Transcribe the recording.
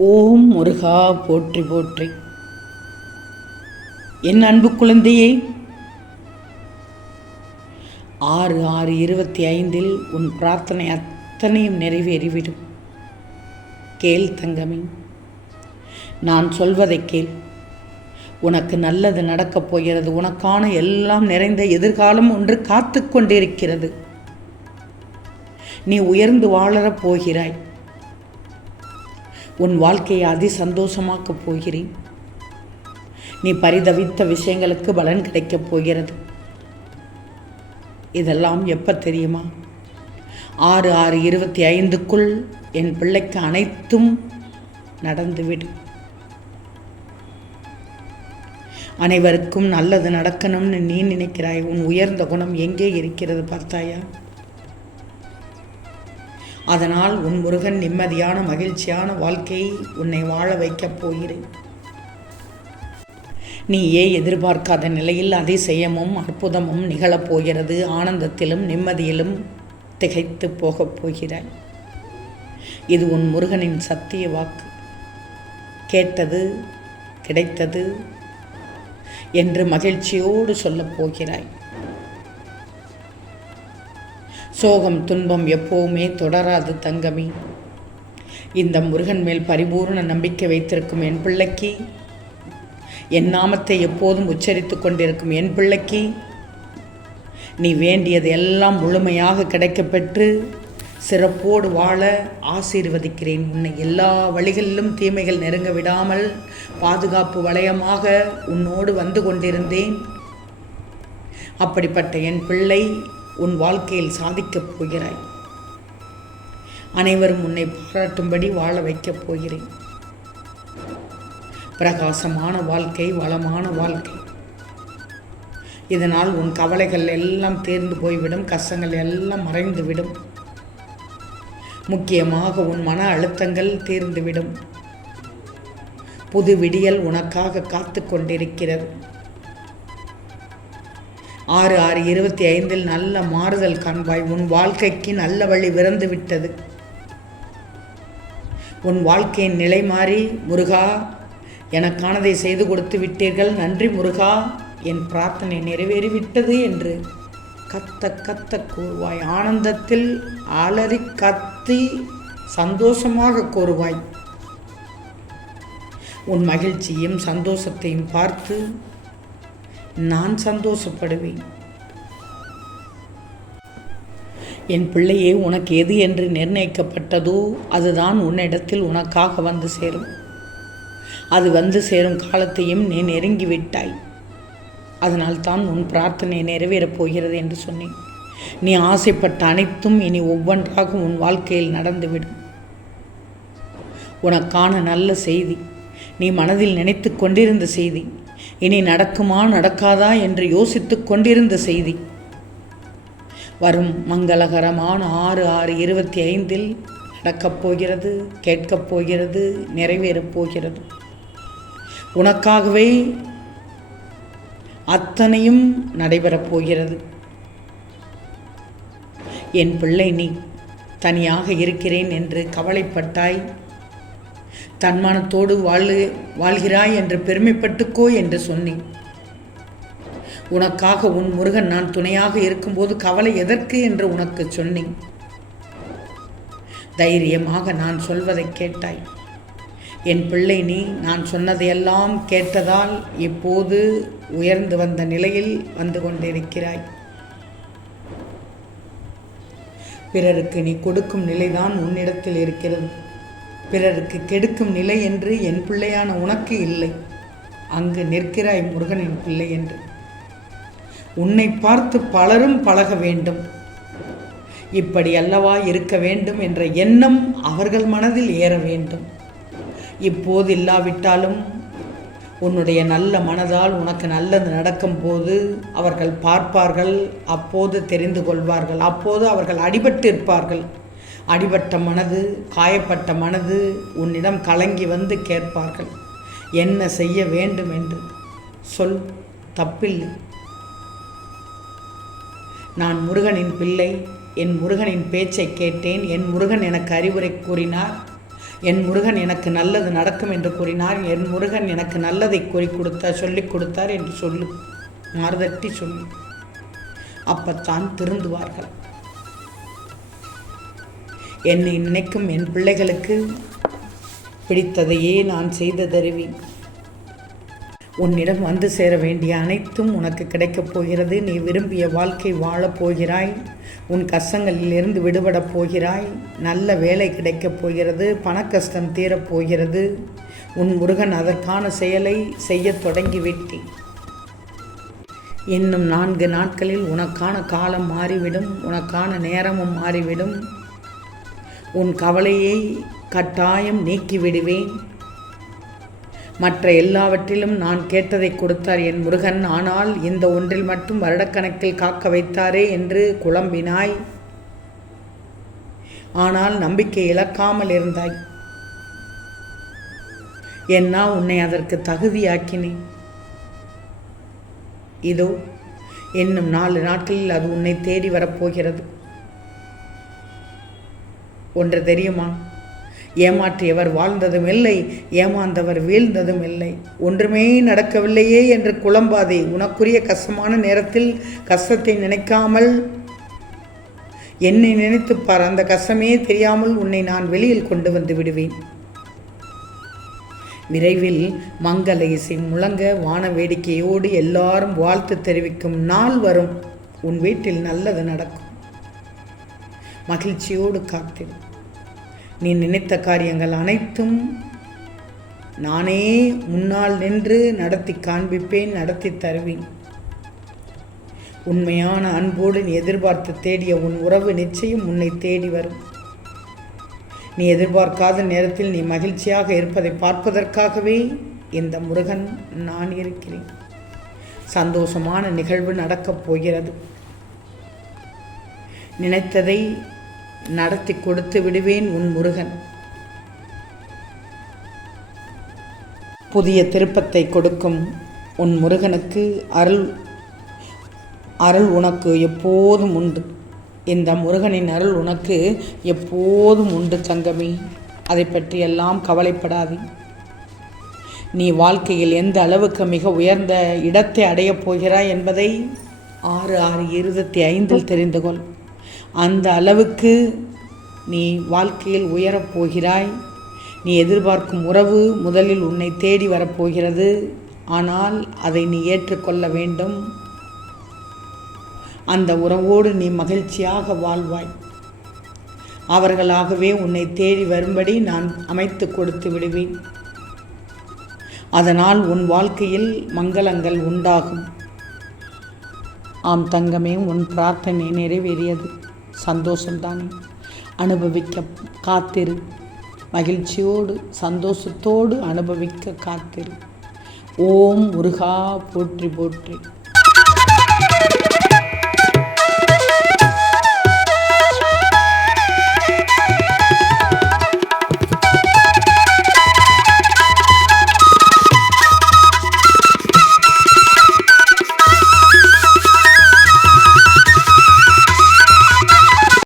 ஓம் முருகா போற்றி போற்றி. என் அன்பு குழந்தையே ஆறு ஆறு இருபத்தி ஐந்தில் உன் பிரார்த்தனை அத்தனையும் நிறைவேறிவிடும். கேள் தங்கமே நான் சொல்வதை கேள். உனக்கு நல்லது நடக்கப் போகிறது உனக்கான எல்லாம் நிறைந்த எதிர்காலம் ஒன்று காத்து கொண்டிருக்கிறது. நீ உயர்ந்து வாழறப் போகிறாய். உன் வாழ்க்கையை அதி சந்தோஷமாக்கப் போகிறேன். நீ பரிதவித்த விஷயங்களுக்கு பலன் கிடைக்கப் போகிறது. இதெல்லாம் எப்போ தெரியுமா? ஆறு ஆறு இருபத்தி ஐந்துக்குள் என் பிள்ளைக்கு அனைத்தும் நடந்துவிடும் அனைவருக்கும் நல்லது நடக்கணும்னு நீ நினைக்கிறாய். உன் உயர்ந்த குணம் எங்கே இருக்கிறது பார்த்தாயா? அதனால் உன் முருகன் நிம்மதியான மகிழ்ச்சியான வாழ்க்கையை உன்னை வாழ வைக்கப் போகிறேன். நீயே எதிர்பார்க்காத நிலையில் அதிசயமும் அற்புதமும் நிகழப் போகிறது. ஆனந்தத்திலும் நிம்மதியிலும் திகைத்து போகப் போகிறாய். இது உன் முருகனின் சத்திய வாக்கு. கேட்டது கிடைத்தது என்று மகிழ்ச்சியோடு சொல்லப் போகிறாய். சோகம் துன்பம் எப்போவுமே தொடராது தங்கமி. இந்த முருகன் மேல் பரிபூர்ண நம்பிக்கை வைத்திருக்கும் என் பிள்ளைக்கு என் நாமத்தை எப்போதும் உச்சரித்து கொண்டிருக்கும் என் பிள்ளைக்கு நீ வேண்டியது எல்லாம் முழுமையாக கிடைக்கப்பெற்று சிறப்போடு வாழ ஆசீர்வதிக்கிறேன். உன்னை எல்லா வழிகளிலும் தீமைகள் நெருங்க விடாமல் பாதுகாப்பு வளையமாக உன்னோடு வந்து கொண்டிருந்தேன். அப்படிப்பட்ட என் பிள்ளை உன் வாழ்க்கையில் சாதிக்கப் போகிறாய். அனைவரும் உன்னை பாராட்டும்படி வாழ வைக்கப் போகிறேன். பிரகாசமான வாழ்க்கை வளமான வாழ்க்கை. இதனால் உன் கவலைகள் எல்லாம் தேர்ந்து போய்விடும் கஷ்டங்கள் எல்லாம் மறைந்துவிடும். முக்கியமாக உன் மன அழுத்தங்கள் தீர்ந்துவிடும். புது விடியல் உனக்காக காத்து கொண்டிருக்கிறது. ஆறு ஆறு இருபத்தி ஐந்தில் நல்ல மாறுதல் காண்பாய். உன் வாழ்க்கைக்கு நல்ல வழி விறந்து விட்டது. உன் வாழ்க்கையின் நிலை மாறி முருகா எனக்கானதை செய்து கொடுத்து விட்டீர்கள். நன்றி முருகா. என் பிரார்த்தனை நிறைவேறிவிட்டது என்று கத்த கத்த கூறுவாய். ஆனந்தத்தில் அலறி கத்தி சந்தோஷமாக கூறுவாய். உன் மகிழ்ச்சியும் சந்தோஷத்தையும் பார்த்து நான் சந்தோஷப்படுவேன். என் பிள்ளையே உனக்கு எது என்று நிர்ணயிக்கப்பட்டதோ அதுதான் உன்னிடத்தில் உனக்காக வந்து சேரும். அது வந்து சேரும் காலத்தையும் நீ நெருங்கி விட்டாய் அதனால் தான் உன் பிரார்த்தனை நிறைவேறப் போகிறது என்று சொன்னேன். நீ ஆசைப்பட்ட அனைத்தும் இனி ஒவ்வொன்றாக உன் வாழ்க்கையில் நடந்துவிடும். உனக்கான நல்ல செய்தி நீ மனதில் நினைத்து கொண்டிருந்த செய்தி இனி நடக்குமா நடக்காதா என்று யோசித்து கொண்டிருந்த செய்தி. வரும் மங்களகரமான ஆறு ஆறு இருபத்தி ஐந்தில் நடக்கப் போகிறது கேட்கப் போகிறது நிறைவேறப் போகிறது. உனக்காகவே அத்தனையும் நடைபெறப் போகிறது. என் பிள்ளை நீ தனியாக இருக்கிறேன் என்று கவலைப்பட்டாய். தன்மானத்தோடு வாழ் வாழ்கிறாய் என்று பெருமைப்பட்டுக்கோ என்று சொன்னேன். உனக்காக உன் முருகன் நான் துணையாக இருக்கும்போது கவலை எதற்கு என்று உனக்கு சொன்னேன். தைரியமாக நான் சொல்வதை கேட்டாய். என் பிள்ளை நீ நான் சொன்னதையெல்லாம் கேட்டதால் இப்போது உயர்ந்து வந்த நிலையில் வந்து கொண்டிருக்கிறாய். பிறருக்கு நீ கொடுக்கும் நிலைதான் உன்னிடத்தில் இருக்கிறது. பிறருக்கு கெடுக்கும் நிலை என்று என் பிள்ளையான உனக்கு இல்லை. அங்கு நிற்கிறாய் முருகனின் பிள்ளை என்று. உன்னை பார்த்து பலரும் பழக வேண்டும். இப்படி அல்லவா இருக்க வேண்டும் என்ற எண்ணம் அவர்கள் மனதில் ஏற வேண்டும். இப்போது இல்லாவிட்டாலும் உன்னுடைய நல்ல மனதால் உனக்கு நல்லது நடக்கும் போது அவர்கள் பார்ப்பார்கள் அப்போது தெரிந்து கொள்வார்கள் அப்போது அவர்கள் அடிபட்டு இருப்பார்கள் அடிபட்ட மனது காயப்பட்ட மனது உன்னிடம் கலங்கி வந்து கேட்பார்கள். என்ன செய்ய வேண்டும் என்று சொல் தப்பில்லை. நான் முருகனின் பிள்ளை என் முருகனின் பேச்சை கேட்டேன். என் முருகன் எனக்கு அறிவுரை கூறினார். என் முருகன் எனக்கு நல்லது நடக்கும் என்று கூறினார். என் முருகன் எனக்கு நல்லதை கூறி கொடுத்தார் சொல்லிக் கொடுத்தார் என்று சொல்லு மாறுதட்டி சொல்லு. அப்பத்தான் திருந்துவார்கள். என்னை நினைக்கும் என் பிள்ளைகளுக்கு பிடித்ததையே நான் செய்ததருவேன் உன்னிடம் வந்து சேர வேண்டிய அனைத்தும் உனக்கு கிடைக்கப் போகிறது. நீ விரும்பிய வாழ்க்கை வாழப் போகிறாய். உன் கஷ்டங்களிலிருந்து விடுபடப் போகிறாய். நல்ல வேலை கிடைக்கப் போகிறது. பணக்கஷ்டம் தீரப்போகிறது உன் முருகன் அதற்கான செயலை செய்யத் தொடங்கிவிட்டேன். இன்னும் நான்கு நாட்களில் உனக்கான காலம் மாறிவிடும். உனக்கான நேரமும் மாறிவிடும். உன் கவலையை கட்டாயம் நீக்கிவிடுவேன். மற்ற எல்லாவற்றிலும் நான் கேட்டதை கொடுத்தார் என் முருகன். ஆனால் இந்த ஒன்றில் மட்டும் வருடக்கணக்கில் காக்க வைத்தாரே என்று குழம்பினாய். ஆனால் நம்பிக்கை இழக்காமல் இருந்தாய். என்னா உன்னை அதற்கு தகுதியாக்கினேன். இதோ இன்னும் நாலு நாட்களில் அது உன்னை தேடி வரப்போகிறது. ஒன்று தெரியுமா? ஏமாற்றியவர் வாழ்ந்ததும் இல்லை ஏமாந்தவர் வீழ்ந்ததும் இல்லை. ஒன்றுமே நடக்கவில்லையே என்று குழம்பாதே உனக்குரிய கஷ்டமான நேரத்தில் கஷ்டத்தை நினைக்காமல். என்னை நினைத்துப்பார் அந்த கஷ்டமே தெரியாமல் உன்னை நான் வெளியில் கொண்டு வந்து விடுவேன். விரைவில் மங்கள இசை முழங்க வான வேடிக்கையோடு எல்லாரும் வாழ்த்து தெரிவிக்கும் நாள் வரும். உன் வீட்டில் நல்லது நடக்கும். மகிழ்ச்சியோடு காத்திரு. நீ நினைத்த காரியங்கள் அனைத்தும் நானே முன்னால் நின்று நடத்தி காண்பிப்பேன் நடத்தி தருவேன். உண்மையான அன்போடு நீ எதிர்பார்த்து தேடிய உன் உறவு நிச்சயம் உன்னை தேடி வரும். நீ எதிர்பார்க்காத நேரத்தில் நீ மகிழ்ச்சியாக இருப்பதை பார்ப்பதற்காகவே இந்த முருகன் நான் இருக்கிறேன். சந்தோஷமான நிகழ்வு நடக்கப் போகிறது. நினைத்ததை நடத்தி கொடுத்து விடுவேன் உன் முருகன். புதிய திருப்பத்தை கொடுக்கும் உன் முருகனுக்கு அருள் அருள் உனக்கு எப்போதும் உண்டு. இந்த முருகனின் அருள் உனக்கு எப்போதும் உண்டு தங்கமி. அதை பற்றியெல்லாம் கவலைப்படாதே. நீ வாழ்க்கையில் எந்த அளவுக்கு மிக உயர்ந்த இடத்தை அடையப் போகிறாய் என்பதை ஆறு ஆறு இருபத்தி ஐந்தில் தெரிந்து கொள். அந்த அளவுக்கு நீ வாழ்க்கையில் உயரப் போகிறாய் நீ எதிர்பார்க்கும் உறவு முதலில் உன்னை தேடி வரப்போகிறது. ஆனால் அதை நீ ஏற்றுக்கொள்ள வேண்டும். அந்த உறவோடு நீ மகிழ்ச்சியாக வாழ்வாய். அவர்களாகவே உன்னை தேடி வரும்படி நான் அமைத்து கொடுத்து விடுவேன். அதனால் உன் வாழ்க்கையில் மங்களங்கள் உண்டாகும். ஆம் தங்கமே உன் பிரார்த்தனை நிறைவேறியது. சந்தோஷம்தானே அனுபவிக்க காத்திரு. மகிழ்ச்சியோடு சந்தோஷத்தோடு அனுபவிக்க காத்திரு. ஓம் முருகா போற்றி போற்றி.